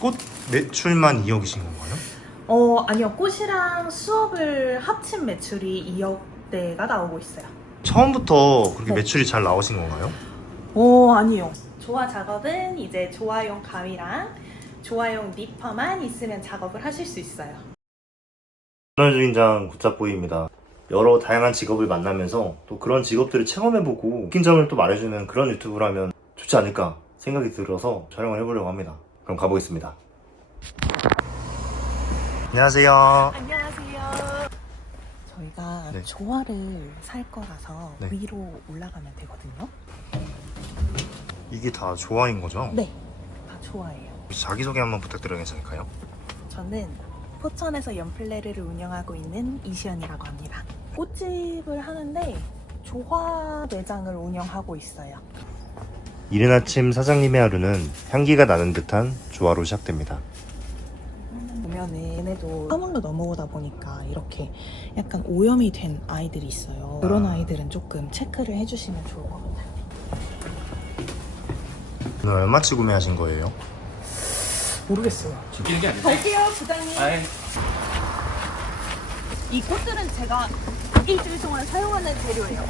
꽃 매출만 2억이신 건가요? 어, 아니요. 꽃이랑 수업을 합친 매출이 2억대가 나오고 있어요. 처음부터 그렇게 네. 매출이 잘 나오신 건가요? 오, 아니요. 조화 작업은 이제 조화용 가위랑 조화용 니퍼만 있으면 작업을 하실 수 있어요. 문화주인장 굿잡보이입니다. 여러 다양한 직업을 만나면서 또 그런 직업들을 체험해보고 웃긴 점을 또 말해주는 그런 유튜브라면 좋지 않을까 생각이 들어서 촬영을 해보려고 합니다. 그럼 가보겠습니다. 안녕하세요. 안녕하세요. 저희가 네. 조화를 살 거라서 네. 위로 올라가면 되거든요. 이게 다 조화인 거죠? 네. 다 좋아해요. 자기소개 한번 부탁드려도 괜찮을까요? 저는 포천에서 연플레르를 운영하고 있는 이시연이라고 합니다. 꽃집을 하는데 조화 매장을 운영하고 있어요. 이른 아침 사장님의 하루는 향기가 나는 듯한 조화로 시작됩니다. 보면은 얘네도 화물로 넘어오다 보니까 이렇게 약간 오염이 된 아이들이 있어요. 그런 아이들은 조금 체크를 해주시면 좋을 것 같아요. 오늘 얼마치 구매하신 거예요? 모르겠어요. 죽이는 게 아니고. 갈게요, 부장님. 아예 이 꽃들은 제가 일주일 동안 사용하는 재료예요.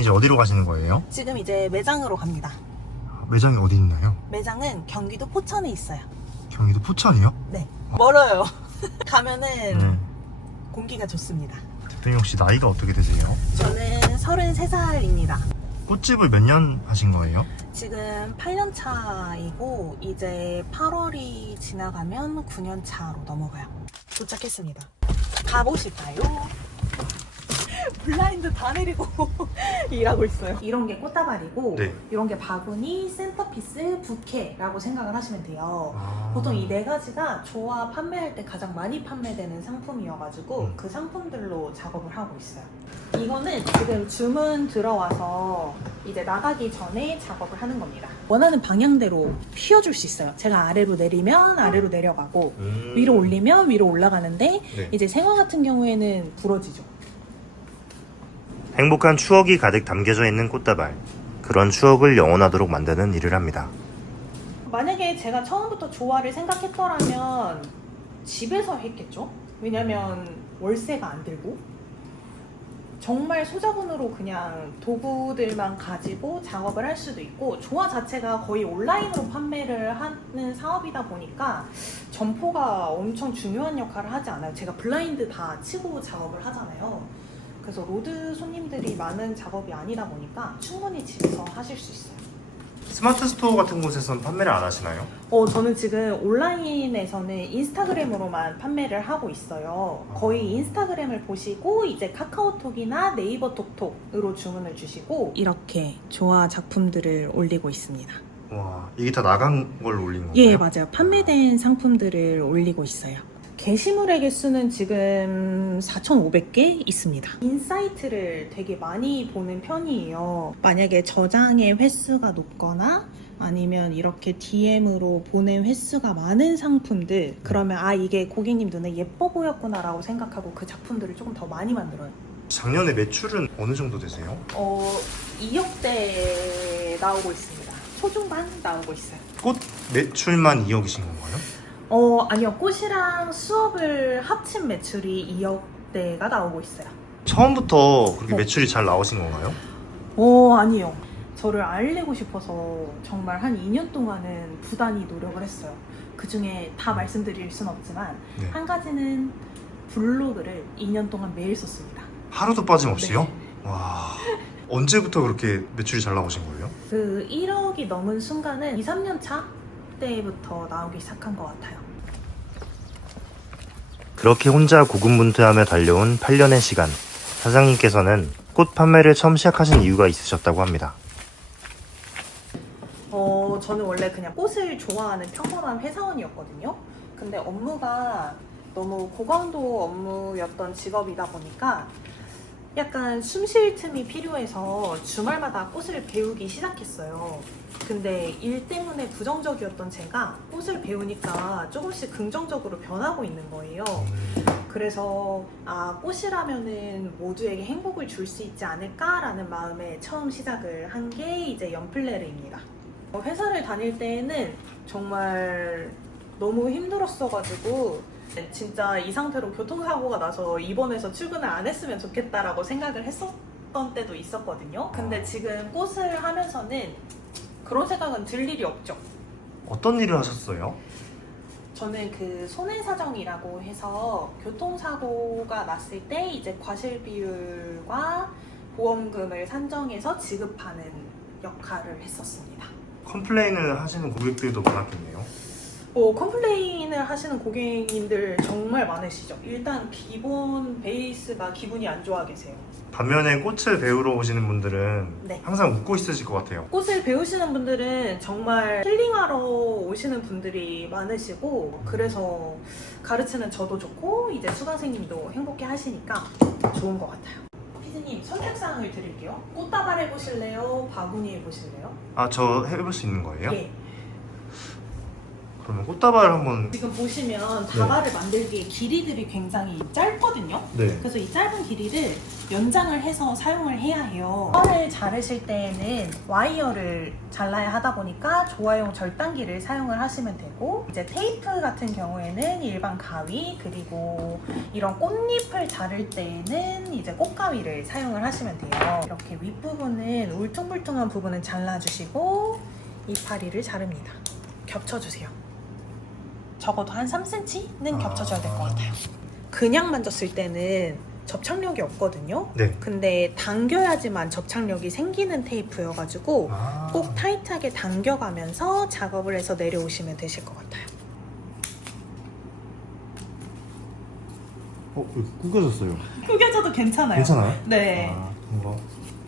이제 어디로 가시는 거예요? 지금 이제 매장으로 갑니다. 매장이 어디 있나요? 매장은 경기도 포천에 있어요. 경기도 포천이요? 네. 멀어요. 가면은 네. 공기가 좋습니다. 대표님 혹시 나이가 어떻게 되세요? 저는 33살입니다. 꽃집을 몇 년 하신 거예요? 지금 8년 차이고 이제 8월이 지나가면 9년 차로 넘어가요. 도착했습니다. 가보실까요? 블라인드 다 내리고 일하고 있어요. 이런 게 꽃다발이고 네. 이런 게 바구니, 센터피스, 부케라고 생각을 하시면 돼요. 아... 보통 이 네 가지가 조화 판매할 때 가장 많이 판매되는 상품이어가지고 음. 그 상품들로 작업을 하고 있어요. 이거는 지금 주문 들어와서 이제 나가기 전에 작업을 하는 겁니다. 원하는 방향대로 휘어줄 수 있어요. 제가 아래로 내리면 아래로 내려가고 음... 위로 올리면 위로 올라가는데 네. 이제 생화 같은 경우에는 부러지죠. 행복한 추억이 가득 담겨져 있는 꽃다발. 그런 추억을 영원하도록 만드는 일을 합니다. 만약에 제가 처음부터 조화를 생각했더라면 집에서 했겠죠? 왜냐면 월세가 안 들고 정말 소자본으로 그냥 도구들만 가지고 작업을 할 수도 있고 조화 자체가 거의 온라인으로 판매를 하는 사업이다 보니까 점포가 엄청 중요한 역할을 하지 않아요. 제가 블라인드 다 치고 작업을 하잖아요. 그래서 로드 손님들이 많은 작업이 아니다 보니까 충분히 집에서 하실 수 있어요. 스마트 스토어 같은 곳에선 판매를 안 하시나요? 어, 저는 지금 온라인에서는 인스타그램으로만 판매를 하고 있어요. 거의 인스타그램을 보시고 이제 카카오톡이나 네이버 톡톡으로 주문을 주시고 이렇게 조화 작품들을 올리고 있습니다. 와, 이게 다 나간 걸 올린 건가요? 예, 맞아요. 판매된 상품들을 올리고 있어요. 게시물의 개수는 지금 4,500개 있습니다. 인사이트를 되게 많이 보는 편이에요. 만약에 저장의 횟수가 높거나 아니면 이렇게 DM으로 보낸 횟수가 많은 상품들 그러면 아 이게 고객님 눈에 예뻐 보였구나 라고 생각하고 그 작품들을 조금 더 많이 만들어요. 작년에 매출은 어느 정도 되세요? 어 2억대 나오고 있습니다. 초중반 나오고 있어요. 꽃 매출만 2억이신 건가요? 어, 아니요. 꽃이랑 수업을 합친 매출이 2억대가 나오고 있어요. 처음부터 그렇게 네. 매출이 잘 나오신 건가요? 어, 아니요. 저를 알리고 싶어서 정말 한 2년 동안은 부단히 노력을 했어요. 그 중에 다 말씀드릴 순 없지만, 네. 한 가지는 블로그를 2년 동안 매일 썼습니다. 하루도 빠짐없이요? 네. 와, 언제부터 그렇게 매출이 잘 나오신 거예요? 그 1억이 넘은 순간은 2, 3년 차 때부터 나오기 시작한 것 같아요. 그렇게 혼자 고군분투하며 달려온 8년의 시간. 사장님께서는 꽃 판매를 처음 시작하신 이유가 있으셨다고 합니다. 어, 저는 원래 그냥 꽃을 좋아하는 평범한 회사원이었거든요. 근데 업무가 너무 고강도 업무였던 직업이다 보니까 약간 숨 쉴 틈이 필요해서 주말마다 꽃을 배우기 시작했어요. 근데 일 때문에 부정적이었던 제가 꽃을 배우니까 조금씩 긍정적으로 변하고 있는 거예요. 그래서 아 꽃이라면은 모두에게 행복을 줄 수 있지 않을까라는 마음에 처음 시작을 한 게 이제 연플레르입니다. 어, 회사를 다닐 때에는 정말 너무 힘들었어가지고 진짜 이 상태로 교통사고가 나서 입원해서 출근을 안 했으면 좋겠다라고 생각을 했었던 때도 있었거든요. 근데 지금 꽃을 하면서는 그런 생각은 들 일이 없죠. 어떤 일을 하셨어요? 저는 그 손해사정이라고 해서 교통사고가 났을 때 이제 과실 비율과 보험금을 산정해서 지급하는 역할을 했었습니다. 컴플레인을 하시는 고객들도 많았겠네요. 어, 컴플레인을 하시는 고객님들 정말 많으시죠. 일단 기본 베이스가 기분이 안 좋아 계세요. 반면에 꽃을 배우러 오시는 분들은 네. 항상 웃고 있으실 것 같아요. 꽃을 배우시는 분들은 정말 힐링하러 오시는 분들이 많으시고 그래서 가르치는 저도 좋고 이제 수강생님도 행복해 하시니까 좋은 것 같아요. 피디님 선택사항을 드릴게요. 꽃다발 해보실래요? 바구니 해보실래요? 아, 저 해볼 수 있는 거예요? 예. 그러면 꽃다발 한번. 지금 보시면 다발을 만들기에 길이들이 굉장히 짧거든요. 네. 그래서 이 짧은 길이를 연장을 해서 사용을 해야 해요. 펄을 자르실 때에는 와이어를 잘라야 하다 보니까 조화용 절단기를 사용을 하시면 되고 이제 테이프 같은 경우에는 일반 가위 그리고 이런 꽃잎을 자를 때에는 이제 꽃가위를 사용을 하시면 돼요. 이렇게 윗부분은 울퉁불퉁한 부분은 잘라주시고 이파리를 자릅니다. 겹쳐주세요. 적어도 한 3cm는 아. 겹쳐줘야 될 것 같아요. 그냥 만졌을 때는 접착력이 없거든요. 네. 근데 당겨야지만 접착력이 생기는 테이프여가지고 아. 꼭 타이트하게 당겨가면서 작업을 해서 내려오시면 되실 것 같아요. 어, 구겨졌어요. 구겨져도 괜찮아요. 괜찮아요? 네. 아, 뭔가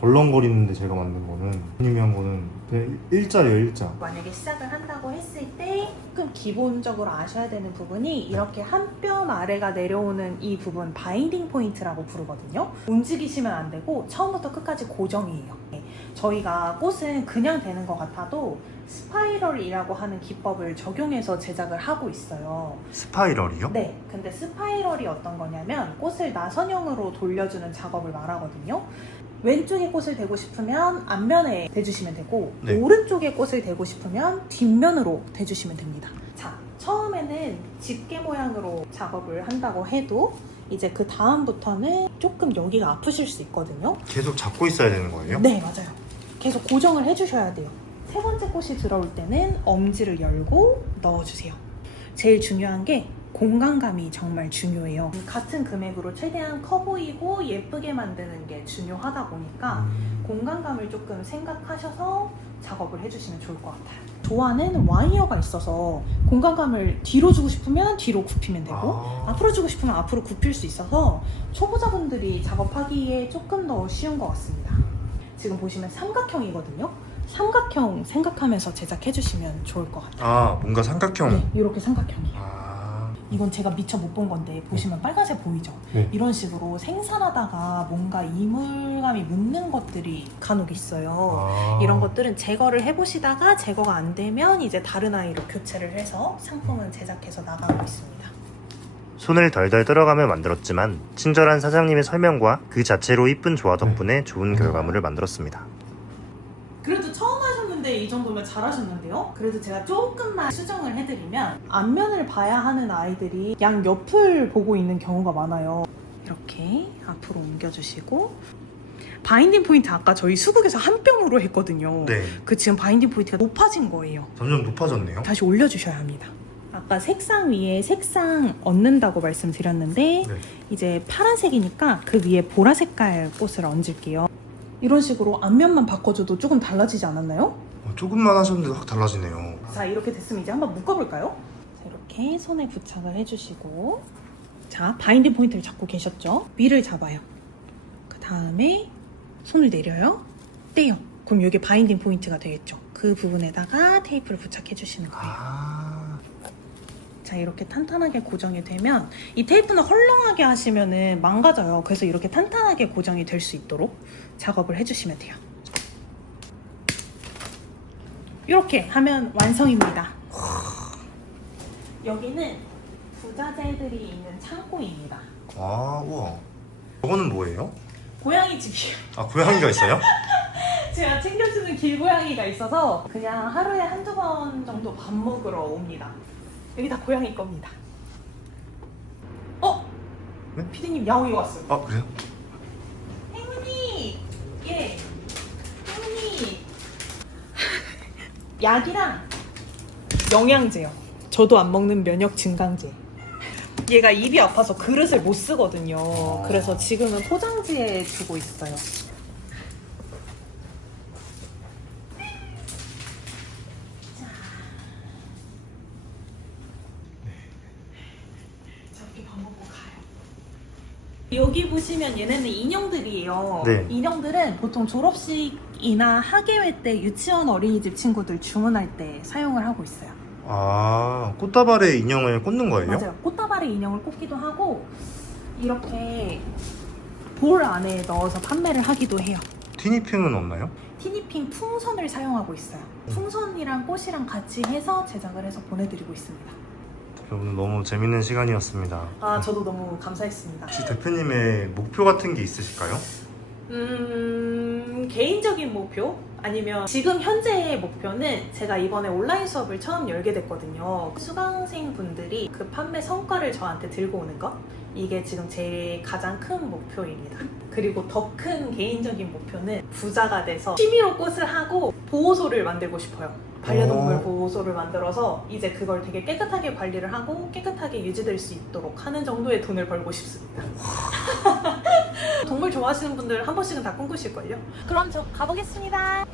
덜렁거리는데 제가 만든 거는 님이 한 거는 그냥 일자예요, 일자. 만약에 시작을 한다고 했을 때 조금 기본적으로 아셔야 되는 부분이 이렇게 한 뼘 아래가 내려오는 이 부분 바인딩 포인트라고 부르거든요. 움직이시면 안 되고 처음부터 끝까지 고정이에요. 네. 저희가 꽃은 그냥 되는 것 같아도 스파이럴이라고 하는 기법을 적용해서 제작을 하고 있어요. 스파이럴이요? 네, 근데 스파이럴이 어떤 거냐면 꽃을 나선형으로 돌려주는 작업을 말하거든요. 왼쪽에 꽃을 대고 싶으면 앞면에 대주시면 되고 네. 오른쪽에 꽃을 대고 싶으면 뒷면으로 대주시면 됩니다. 자, 처음에는 집게 모양으로 작업을 한다고 해도 이제 그 다음부터는 조금 여기가 아프실 수 있거든요. 계속 잡고 있어야 되는 거예요? 네, 맞아요. 계속 고정을 해주셔야 돼요. 세 번째 꽃이 들어올 때는 엄지를 열고 넣어주세요. 제일 중요한 게 공간감이 정말 중요해요. 같은 금액으로 최대한 커 보이고 예쁘게 만드는 게 중요하다 보니까 음. 공간감을 조금 생각하셔서 작업을 해주시면 좋을 것 같아요. 조화는 와이어가 있어서 공간감을 뒤로 주고 싶으면 뒤로 굽히면 되고 아. 앞으로 주고 싶으면 앞으로 굽힐 수 있어서 초보자분들이 작업하기에 조금 더 쉬운 것 같습니다. 지금 보시면 삼각형이거든요. 삼각형 생각하면서 제작해 주시면 좋을 것 같아요. 아, 뭔가 삼각형. 네, 이렇게 삼각형이에요. 아. 이건 제가 미처 못 본 건데 보시면 빨간색 보이죠? 네. 이런 식으로 생산하다가 뭔가 이물감이 묻는 것들이 간혹 있어요. 아. 이런 것들은 제거를 해보시다가 제거가 안 되면 이제 다른 아이로 교체를 해서 상품은 제작해서 나가고 있습니다. 손을 덜덜 떨어가며 만들었지만 친절한 사장님의 설명과 그 자체로 이쁜 조화 덕분에 좋은 결과물을 만들었습니다. 그래도 처음 하셨는데 이 정도면 잘하셨는데요? 그래도 제가 조금만 수정을 해드리면 앞면을 봐야 하는 아이들이 양 옆을 보고 있는 경우가 많아요. 이렇게 앞으로 옮겨주시고 바인딩 포인트 아까 저희 수국에서 한 뼘으로 했거든요. 네. 그 지금 바인딩 포인트가 높아진 거예요. 점점 높아졌네요. 다시 올려주셔야 합니다. 아까 색상 위에 색상 얹는다고 말씀드렸는데 네. 이제 파란색이니까 그 위에 보라 색깔 꽃을 얹을게요. 이런 식으로 앞면만 바꿔줘도 조금 달라지지 않았나요? 어, 조금만 하셨는데 확 달라지네요. 자 이렇게 됐으면 이제 한번 묶어볼까요? 자, 이렇게 손에 부착을 해주시고 자 바인딩 포인트를 잡고 계셨죠? 위를 잡아요. 그 다음에 손을 내려요. 떼요. 그럼 여기 바인딩 포인트가 되겠죠? 그 부분에다가 테이프를 부착해 주시는 거예요. 아. 자 이렇게 탄탄하게 고정이 되면 이 테이프는 헐렁하게 하시면은 망가져요. 그래서 이렇게 탄탄하게 고정이 될 수 있도록 작업을 해주시면 돼요. 이렇게 하면 완성입니다. 여기는 부자재들이 있는 창고입니다. 아, 우와. 저거는 뭐예요? 고양이 집이에요. 아, 고양이가 있어요? 제가 챙겨주는 길고양이가 있어서 그냥 하루에 한두 번 정도 밥 먹으러 옵니다. 여기 다 고양이 겁니다. 어? 네? 피디님 야옹이 왔어요. 아, 그래요? 행운이! 예. 행운이! 약이랑 영양제요. 저도 안 먹는 면역 증강제. 얘가 입이 아파서 그릇을 못 쓰거든요. 아. 그래서 지금은 포장지에 두고 있어요. 저렇게 밥 먹고 가요. 여기 보시면 얘네는 인형들이에요. 네. 인형들은 보통 졸업식이나 학예회 때 유치원 어린이집 친구들 주문할 때 사용을 하고 있어요. 아, 꽃다발에 인형을 꽂는 거예요? 맞아요. 꽃다발에 인형을 꽂기도 하고 이렇게 볼 안에 넣어서 판매를 하기도 해요. 티니핑은 없나요? 티니핑 풍선을 사용하고 있어요. 풍선이랑 꽃이랑 같이 해서 제작을 해서 보내드리고 있습니다. 오늘 너무 재밌는 시간이었습니다. 아, 저도 너무 감사했습니다. 혹시 대표님의 목표 같은 게 있으실까요? 음, 개인적인 목표? 아니면 지금 현재의 목표는 제가 이번에 온라인 수업을 처음 열게 됐거든요. 수강생 분들이 그 판매 성과를 저한테 들고 오는 것? 이게 지금 제 가장 큰 목표입니다. 그리고 더 큰 개인적인 목표는 부자가 돼서 취미로 꽃을 하고 보호소를 만들고 싶어요. 반려동물 오. 보호소를 만들어서 이제 그걸 되게 깨끗하게 관리를 하고 깨끗하게 유지될 수 있도록 하는 정도의 돈을 벌고 싶습니다. 동물 좋아하시는 분들 한 번씩은 다 꿈꾸실걸요? 그럼 저 가보겠습니다.